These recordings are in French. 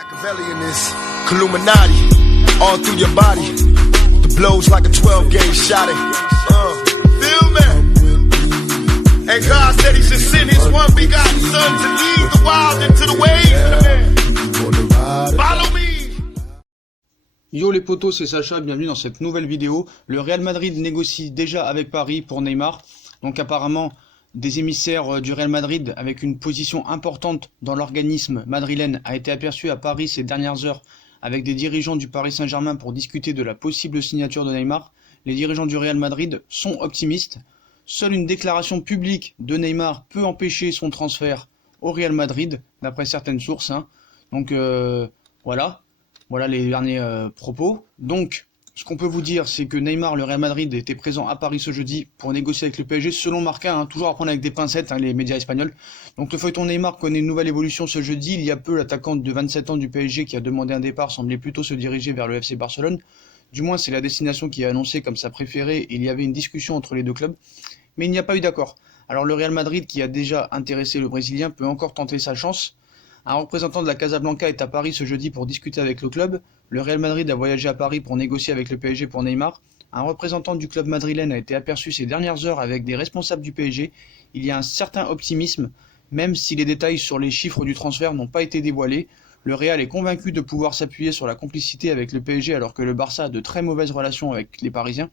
Machiavelli in this Illuminati, all through your body. The blows like a 12-gauge shot. Feel me? And God said He should send His one begotten Son to lead the wild into the ways. Follow me. Yo les potos, c'est Sacha, bienvenue dans cette nouvelle vidéo. Le Real Madrid négocie déjà avec Paris pour Neymar. Donc apparemment, des émissaires du Real Madrid avec une position importante dans l'organisme madrilène a été aperçu à Paris ces dernières heures avec des dirigeants du Paris Saint-Germain pour discuter de la possible signature de Neymar. Les dirigeants du Real Madrid sont optimistes. Seule une déclaration publique de Neymar peut empêcher son transfert au Real Madrid, d'après certaines sources. Donc voilà les derniers propos. Donc, ce qu'on peut vous dire, c'est que Neymar, le Real Madrid, était présent à Paris ce jeudi pour négocier avec le PSG, selon Marca, toujours à prendre avec des pincettes, les médias espagnols. Donc le feuilleton Neymar connaît une nouvelle évolution ce jeudi. Il y a peu, l'attaquant de 27 ans du PSG qui a demandé un départ semblait plutôt se diriger vers le FC Barcelone. Du moins, c'est la destination qui est annoncée comme sa préférée. Il y avait une discussion entre les deux clubs, mais il n'y a pas eu d'accord. Alors le Real Madrid, qui a déjà intéressé le Brésilien, peut encore tenter sa chance. Un représentant de la Casablanca est à Paris ce jeudi pour discuter avec le club. Le Real Madrid a voyagé à Paris pour négocier avec le PSG pour Neymar. Un représentant du club madrilène a été aperçu ces dernières heures avec des responsables du PSG. Il y a un certain optimisme, même si les détails sur les chiffres du transfert n'ont pas été dévoilés. Le Real est convaincu de pouvoir s'appuyer sur la complicité avec le PSG alors que le Barça a de très mauvaises relations avec les Parisiens.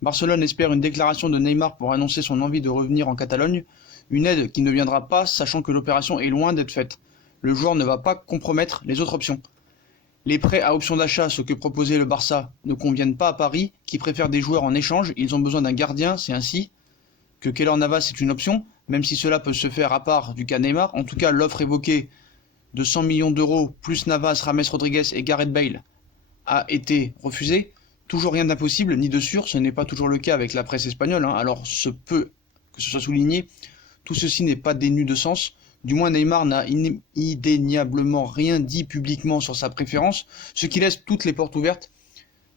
Barcelone espère une déclaration de Neymar pour annoncer son envie de revenir en Catalogne. Une aide qui ne viendra pas, sachant que l'opération est loin d'être faite. Le joueur ne va pas compromettre les autres options. Les prêts à option d'achat, ce que proposait le Barça, ne conviennent pas à Paris, qui préfère des joueurs en échange. Ils ont besoin d'un gardien, c'est ainsi que Keylor Navas est une option, même si cela peut se faire à part du cas Neymar. En tout cas, l'offre évoquée de 100 millions d'euros, plus Navas, James Rodriguez et Gareth Bale, a été refusée. Toujours rien d'impossible, ni de sûr, ce n'est pas toujours le cas avec la presse espagnole, alors ce peut que ce soit souligné. Tout ceci n'est pas dénu de sens. Du moins Neymar n'a indéniablement rien dit publiquement sur sa préférence, ce qui laisse toutes les portes ouvertes.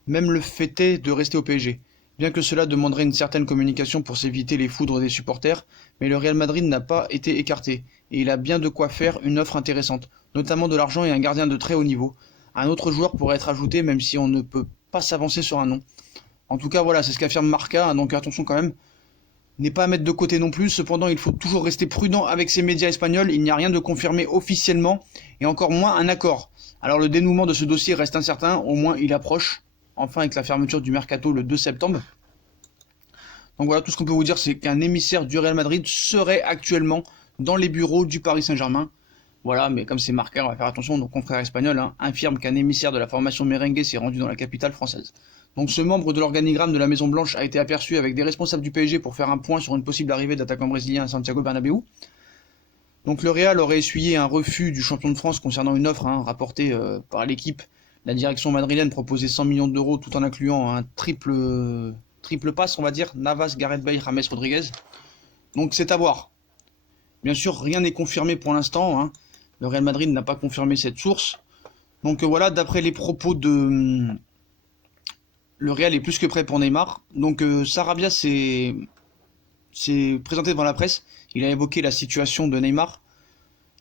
Même le fait est de rester au PSG. Bien que cela demanderait une certaine communication pour s'éviter les foudres des supporters, mais le Real Madrid n'a pas été écarté, et il a bien de quoi faire une offre intéressante, notamment de l'argent et un gardien de très haut niveau. Un autre joueur pourrait être ajouté même si on ne peut pas s'avancer sur un nom. En tout cas voilà, c'est ce qu'affirme Marca, donc attention quand même. N'est pas à mettre de côté non plus, cependant il faut toujours rester prudent avec ces médias espagnols, il n'y a rien de confirmé officiellement, et encore moins un accord. Alors le dénouement de ce dossier reste incertain, au moins il approche, enfin avec la fermeture du mercato le 2 septembre. Donc voilà, tout ce qu'on peut vous dire, c'est qu'un émissaire du Real Madrid serait actuellement dans les bureaux du Paris Saint-Germain. Voilà, mais comme c'est marqué, on va faire attention, nos confrères espagnols infirment qu'un émissaire de la formation merengue s'est rendu dans la capitale française. Donc ce membre de l'organigramme de la Maison Blanche a été aperçu avec des responsables du PSG pour faire un point sur une possible arrivée d'attaquants brésiliens à Santiago Bernabéu. Donc le Real aurait essuyé un refus du champion de France concernant une offre rapportée par l'équipe. La direction madrilène proposait 100 millions d'euros tout en incluant un triple passe, on va dire, Navas, Gareth Bale, James Rodriguez. Donc c'est à voir. Bien sûr, rien n'est confirmé pour l'instant. Le Real Madrid n'a pas confirmé cette source. Donc voilà, d'après les propos de... Le Real est plus que prêt pour Neymar. Donc Sarabia s'est présenté devant la presse. Il a évoqué la situation de Neymar.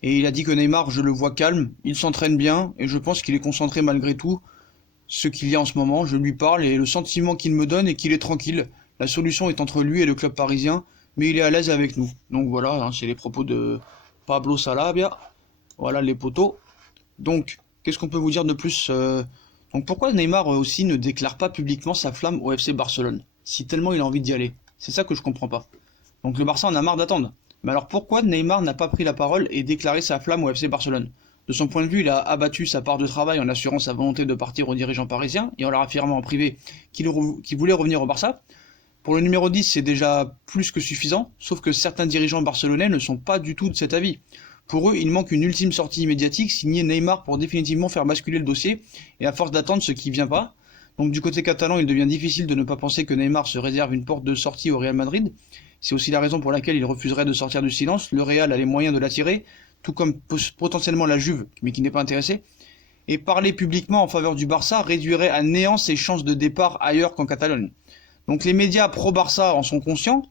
Et il a dit que Neymar, je le vois calme, il s'entraîne bien. Et je pense qu'il est concentré malgré tout. Ce qu'il y a en ce moment, je lui parle. Et le sentiment qu'il me donne est qu'il est tranquille. La solution est entre lui et le club parisien. Mais il est à l'aise avec nous. Donc voilà, c'est les propos de Pablo Sarabia. Voilà les potos. Donc, qu'est-ce qu'on peut vous dire de plus Donc pourquoi Neymar aussi ne déclare pas publiquement sa flamme au FC Barcelone, si tellement il a envie d'y aller? C'est ça que je comprends pas. Donc le Barça en a marre d'attendre. Mais alors pourquoi Neymar n'a pas pris la parole et déclaré sa flamme au FC Barcelone? De son point de vue, il a abattu sa part de travail en assurant sa volonté de partir aux dirigeants parisiens et en leur affirmant en privé qu'il voulait revenir au Barça. Pour le numéro 10, c'est déjà plus que suffisant, sauf que certains dirigeants barcelonais ne sont pas du tout de cet avis. Pour eux, il manque une ultime sortie médiatique signée Neymar pour définitivement faire basculer le dossier, et à force d'attendre ce qui vient pas. Donc du côté catalan, il devient difficile de ne pas penser que Neymar se réserve une porte de sortie au Real Madrid. C'est aussi la raison pour laquelle il refuserait de sortir du silence. Le Real a les moyens de l'attirer, tout comme potentiellement la Juve, mais qui n'est pas intéressée. Et parler publiquement en faveur du Barça réduirait à néant ses chances de départ ailleurs qu'en Catalogne. Donc les médias pro-Barça en sont conscients,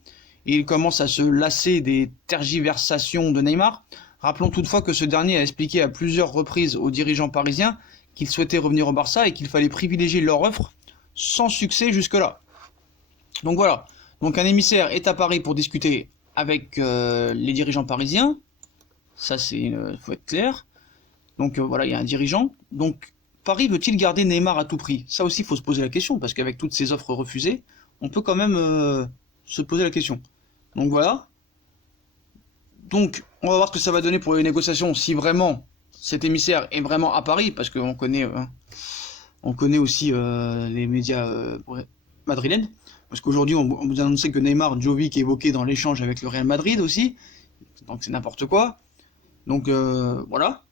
et ils commencent à se lasser des tergiversations de Neymar. Rappelons toutefois que ce dernier a expliqué à plusieurs reprises aux dirigeants parisiens qu'il souhaitait revenir au Barça et qu'il fallait privilégier leur offre, sans succès jusque-là. Donc voilà, donc un émissaire est à Paris pour discuter avec les dirigeants parisiens, ça faut être clair. Donc voilà, il y a un dirigeant. Donc Paris veut-il garder Neymar à tout prix? Ça aussi, il faut se poser la question, parce qu'avec toutes ces offres refusées, on peut quand même se poser la question. Donc voilà. Donc on va voir ce que ça va donner pour les négociations, si vraiment cet émissaire est vraiment à Paris, parce qu'on connaît, aussi les médias madrilènes. Parce qu'aujourd'hui, on vous a annoncé que Neymar, Jovic est évoqué dans l'échange avec le Real Madrid aussi. Donc c'est n'importe quoi. Donc voilà.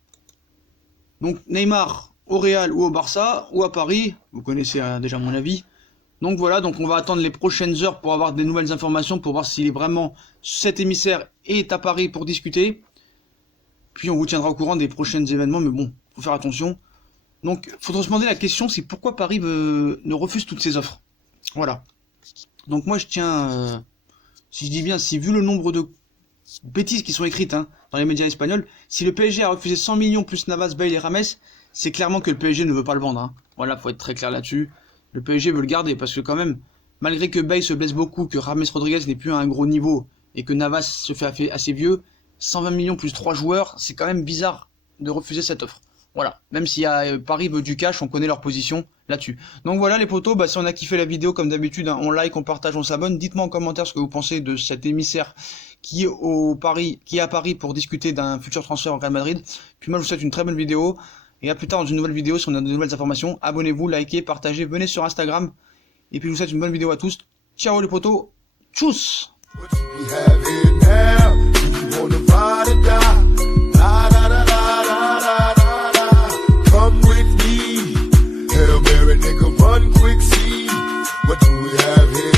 Donc Neymar au Real ou au Barça ou à Paris, vous connaissez déjà mon avis. Donc voilà, donc on va attendre les prochaines heures pour avoir des nouvelles informations, pour voir si vraiment cet émissaire est à Paris pour discuter. Puis on vous tiendra au courant des prochains événements, mais bon, faut faire attention. Donc il faudra se demander la question, c'est pourquoi Paris ne refuse toutes ces offres. Voilà. Donc moi je tiens, si je dis bien, si vu le nombre de bêtises qui sont écrites dans les médias espagnols, si le PSG a refusé 100 millions plus Navas, Bale et Rames, c'est clairement que le PSG ne veut pas le vendre. Voilà, faut être très clair là-dessus. Le PSG veut le garder parce que quand même, malgré que Bale se blesse beaucoup, que Rames Rodriguez n'est plus à un gros niveau et que Navas se fait assez vieux, 120 millions plus 3 joueurs, c'est quand même bizarre de refuser cette offre. Voilà, même si Paris veut du cash, on connaît leur position là-dessus. Donc voilà les potos, si on a kiffé la vidéo comme d'habitude, on like, on partage, on s'abonne. Dites-moi en commentaire ce que vous pensez de cet émissaire qui est à Paris pour discuter d'un futur transfert au Real Madrid. Puis moi je vous souhaite une très bonne vidéo, et à plus tard dans une nouvelle vidéo si on a de nouvelles informations. Abonnez-vous, likez, partagez, venez sur Instagram, et puis je vous souhaite une bonne vidéo à tous. Ciao les potos, tchuss! Run quick, see what do we have here?